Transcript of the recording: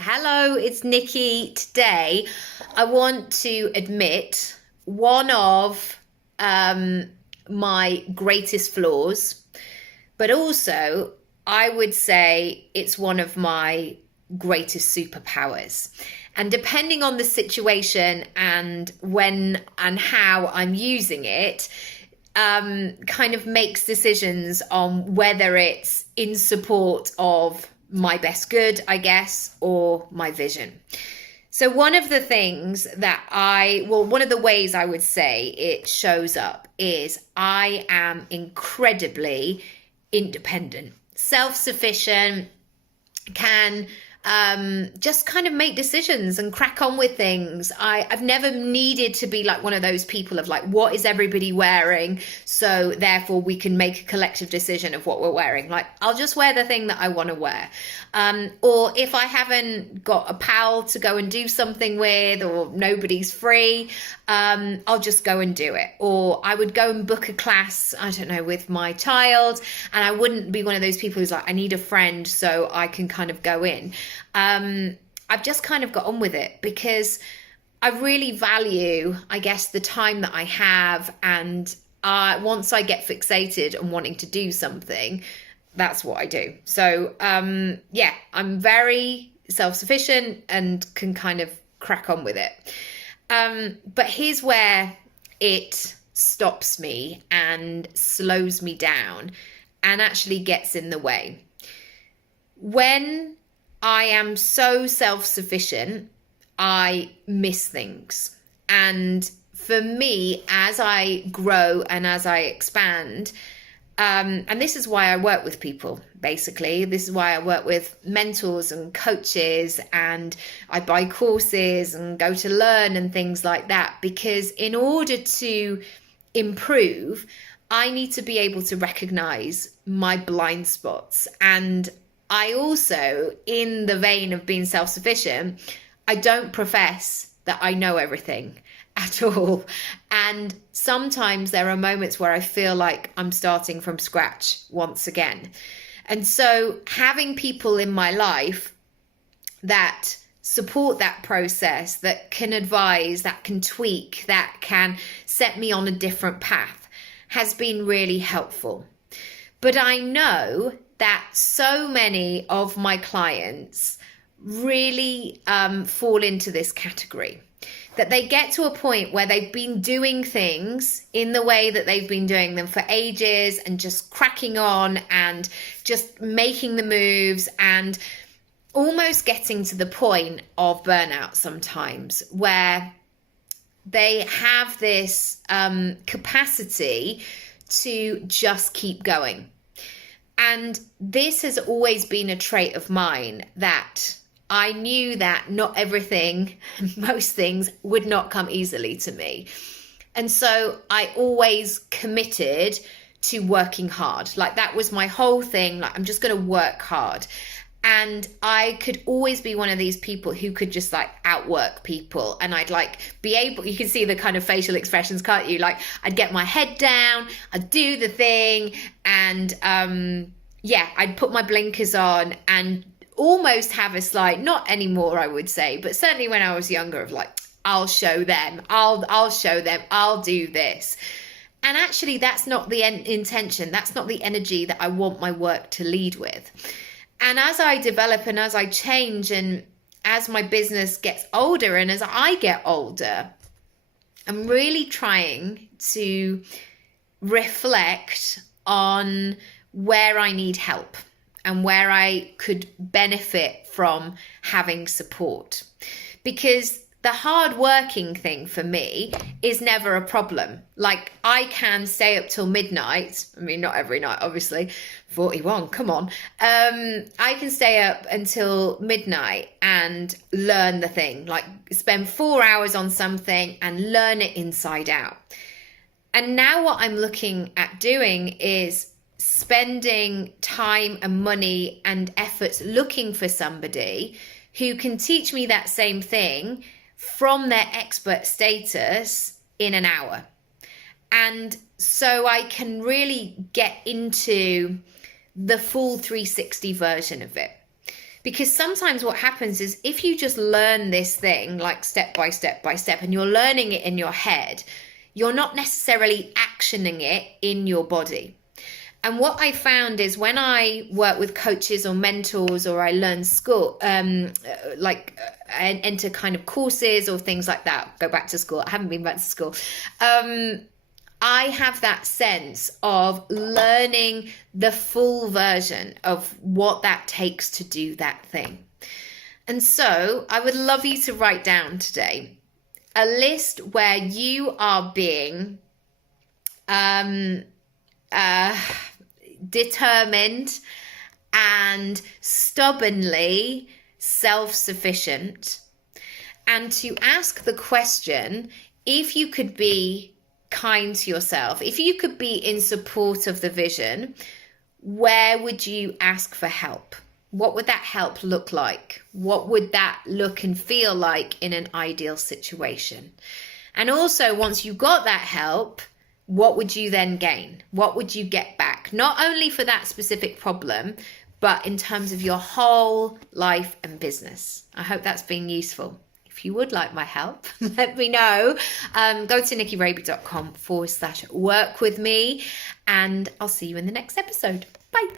Hello, it's Nikki. Today, I want to admit one of my greatest flaws, but also I would say it's one of my greatest superpowers. And depending on the situation and when and how I'm using it, kind of makes decisions on whether it's in support of my best good, I guess, or my vision. So, one of the things one of the ways I would say it shows up is I am incredibly independent, self sufficient, can just kind of make decisions and crack on with things. I've never needed to be like one of those people of like, what is everybody wearing? So therefore we can make a collective decision of what we're wearing. Like, I'll just wear the thing that I want to wear. Or if I haven't got a pal to go and do something with, or nobody's free, I'll just go and do it. Or I would go and book a class, I don't know, with my child, and I wouldn't be one of those people who's like, I need a friend so I can kind of go in. I've just kind of got on with it because I really value, I guess, the time that I have. And once I get fixated on wanting to do something, that's what I do. So, yeah, I'm very self-sufficient and can kind of crack on with it. But here's where it stops me and slows me down and actually gets in the way. When I am so self-sufficient, I miss things. And for me, as I grow and as I expand, and this is why I work with people, basically. This is why I work with mentors and coaches, and I buy courses and go to learn and things like that. Because in order to improve, I need to be able to recognize my blind spots. And I also, in the vein of being self-sufficient, I don't profess that I know everything at all. And sometimes there are moments where I feel like I'm starting from scratch once again. And so having people in my life that support that process, that can advise, that can tweak, that can set me on a different path has been really helpful. But I know that so many of my clients really fall into this category, that they get to a point where they've been doing things in the way that they've been doing them for ages and just cracking on and just making the moves and almost getting to the point of burnout sometimes, where they have this capacity to just keep going. And this has always been a trait of mine, that I knew that not everything, most things would not come easily to me. And so I always committed to working hard. Like, that was my whole thing. Like, I'm just going to work hard. And I could always be one of these people who could just like outwork people. And I'd like be able, you can see the kind of facial expressions, can't you? Like, I'd get my head down, I'd do the thing. And yeah, I'd put my blinkers on and almost have a slight, not anymore, I would say, but certainly when I was younger, of like, I'll show them, I'll show them, I'll do this. And actually, that's not the intention. That's not the energy that I want my work to lead with. And as I develop and as I change and as my business gets older and as I get older, I'm really trying to reflect on where I need help and where I could benefit from having support. Because the hard working thing for me is never a problem. Like, I can stay up till midnight. I mean, not every night, obviously. 41, come on. I can stay up until midnight and learn the thing. Like, spend 4 hours on something and learn it inside out. And now what I'm looking at doing is spending time and money and efforts looking for somebody who can teach me that same thing from their expert status in an hour. And so I can really get into the full 360 version of it. Because sometimes what happens is if you just learn this thing like step by step by step and you're learning it in your head, you're not necessarily actioning it in your body. And what I found is when I work with coaches or mentors, or I learn school, enter kind of courses or things like that, go back to school. I haven't been back to school. I have that sense of learning the full version of what that takes to do that thing. And so I would love you to write down today a list where you are being determined and stubbornly self-sufficient, and to ask the question, if you could be kind to yourself, if you could be in support of the vision, where would you ask for help? What would that help look like? What would that look and feel like in an ideal situation? And also, once you got that help, what would you then gain? What would you get back? Not only for that specific problem, but in terms of your whole life and business. I hope that's been useful. If you would like my help, let me know. Go to nickyraby.com/work with me, and I'll see you in the next episode. Bye.